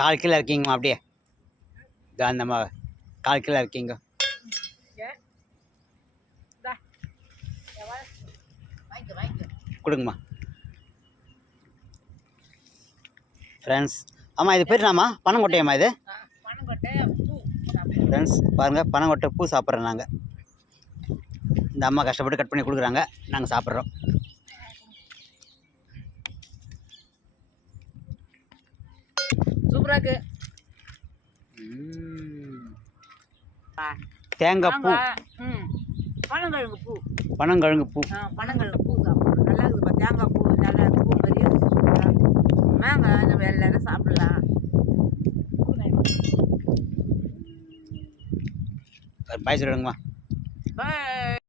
கால் kilo இருக்கீங்கம்மா அப்படியே அந்தம்மா 4 kilo இருக்கீங்க கொடுங்கம்மா ஃப்ரெண்ட்ஸ். ஆமாம் இது பேர் என்னம்மா? பனங்கொட்டையம்மா இது? ஃப்ரெண்ட்ஸ் பாருங்கள், பனங்கொட்டை பூ சாப்பிட்றோம் நாங்கள். இந்த அம்மா கஷ்டப்பட்டு கட் பண்ணி கொடுக்குறாங்க, நாங்கள் சாப்பிட்றோம். சூப்பராக தேங்காய் பூ, பனங்கிழங்கு பூ, பனங்கிழங்கு பூ, பனங்கிழங்கு பூ சாப்பிடலாம். நல்லா இருக்குதுப்பா. தேங்காய் பூ நல்லா பூ மாதிரியே சூப்பராக. வாங்க நம்ம எல்லாரும் சாப்பிடலாம். பாய் சொல்லிடுங்கம்மா. பாய்.